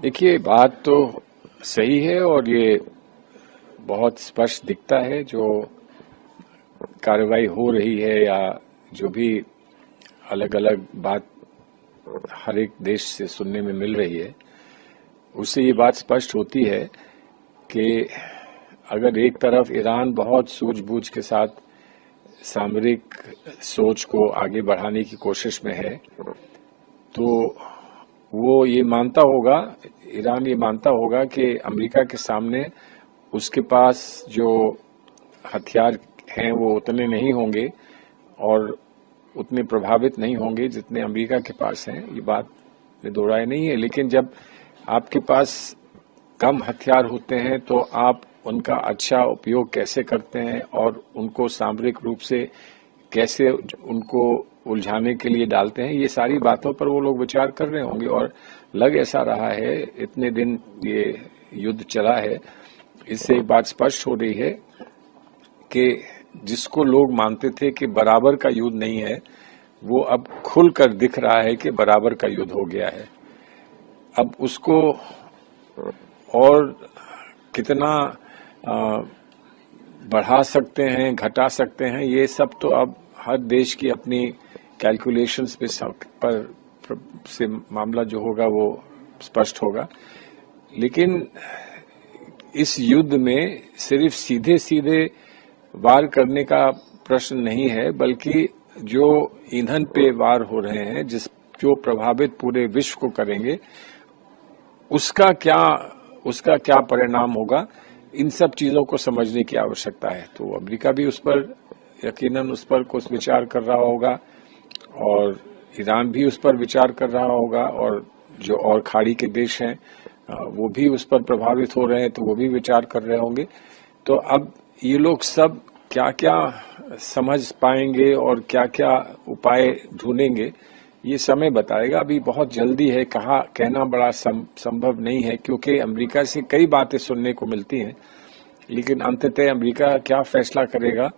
देखिए, बात तो सही है और ये बहुत स्पष्ट दिखता है। जो कार्रवाई हो रही है या जो भी अलग अलग बात हर एक देश से सुनने में मिल रही है, उससे ये बात स्पष्ट होती है कि अगर एक तरफ ईरान बहुत सूझबूझ के साथ सामरिक सोच को आगे बढ़ाने की कोशिश में है, तो वो ये मानता होगा, ईरान ये मानता होगा कि अमेरिका के सामने उसके पास जो हथियार हैं वो उतने नहीं होंगे और उतने प्रभावित नहीं होंगे जितने अमेरिका के पास हैं। ये बात में दो राय नहीं है। लेकिन जब आपके पास कम हथियार होते हैं तो आप उनका अच्छा उपयोग कैसे करते हैं और उनको सामरिक रूप से कैसे उनको उलझाने के लिए डालते हैं, ये सारी बातों पर वो लोग विचार कर रहे होंगे। और लग ऐसा रहा है, इतने दिन ये युद्ध चला है, इससे एक बात स्पष्ट हो रही है कि जिसको लोग मानते थे कि बराबर का युद्ध नहीं है, वो अब खुलकर दिख रहा है कि बराबर का युद्ध हो गया है। अब उसको और कितना बढ़ा सकते हैं, घटा सकते हैं, ये सब तो अब हर देश की अपनी कैलकुलेशंस पर से मामला जो होगा वो स्पष्ट होगा। लेकिन इस युद्ध में सिर्फ सीधे सीधे वार करने का प्रश्न नहीं है, बल्कि जो ईंधन पे वार हो रहे हैं, जो प्रभावित पूरे विश्व को करेंगे, उसका क्या परिणाम होगा, इन सब चीजों को समझने की आवश्यकता है। तो अमेरिका भी उस पर यकीनन उस पर कुछ विचार कर रहा होगा और ईरान भी उस पर विचार कर रहा होगा, और जो और खाड़ी के देश हैं वो भी उस पर प्रभावित हो रहे हैं तो वो भी विचार कर रहे होंगे। तो अब ये लोग सब क्या क्या समझ पाएंगे और क्या क्या उपाय ढूंढेंगे, ये समय बताएगा। अभी बहुत जल्दी है, कहना बड़ा संभव नहीं है, क्योंकि अमेरिका से कई बातें सुनने को मिलती हैं। लेकिन अंततः अमेरिका क्या फैसला करेगा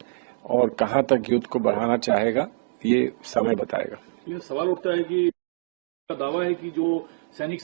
और कहां तक युद्ध को बढ़ाना चाहेगा, ये समय बताएगा। ये सवाल उठता है कि दावा है कि जो सैनिक